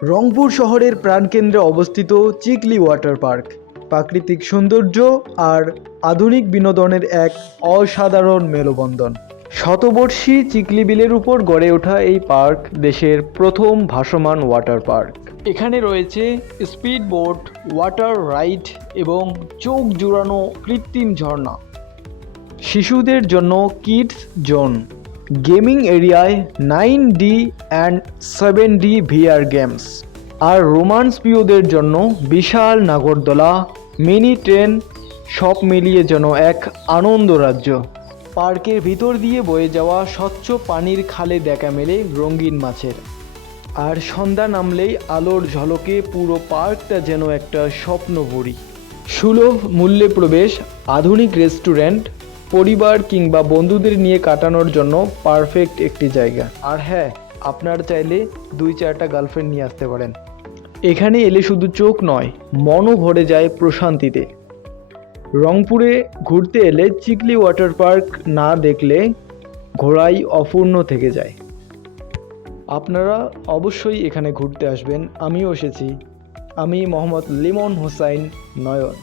রংপুর শহরের প্রাণকেন্দ্রে অবস্থিত Chikli water park প্রাকৃতিক সৌন্দর্য আর আধুনিক বিনোদনের এক অসাধারণ মেলবন্ধন। শতবর্ষী চিকলি বিলের উপর গড়ে ওঠা এই পার্ক দেশের প্রথম ভাসমান ওয়াটার পার্ক। এখানে রয়েছে স্পিড বোট, ওয়াটার রাইড এবং চোখ জুড়ানো কৃত্রিম ঝর্ণা। শিশুদের জন্য কিডস জোন, গেমিং এরিয়ায় 9D and 7D VR games, আর রোমান্স প্রিয়দের জন্য বিশাল নাগরদোলা, মিনি ট্রেন, সব মিলিয়ে যেন এক আনন্দ রাজ্য। পার্কের ভিতর দিয়ে বয়ে যাওয়া স্বচ্ছ পানির খালে দেখা মেলে রঙিন মাছের, আর সন্ধ্যা নামলেই আলোর ঝলকে পুরো পার্কটা যেন একটা স্বপ্নপুরী। সুলভ মূল্যে প্রবেশ, আধুনিক রেস্টুরেন্ট, পরিবার কিংবা বন্ধুদের নিয়ে কাটানোর জন্য পারফেক্ট একটি জায়গা। আর হ্যাঁ, আপনার চাইলে 2-4টা গার্লফ্রেন্ড নিয়ে আসতে পারেন। এখানে এলে শুধু চোখ নয়, মনও ভরে যায় প্রশান্তিতে। রংপুরে ঘুরতে এলে চিকলি ওয়াটার পার্ক না দেখলে ঘোরাই অপূর্ণ থেকে যায়। আপনারা অবশ্যই এখানে ঘুরতে আসবেন। আমিও এসেছি। আমি মোহাম্মদ লিমন হোসাইন নয়ন।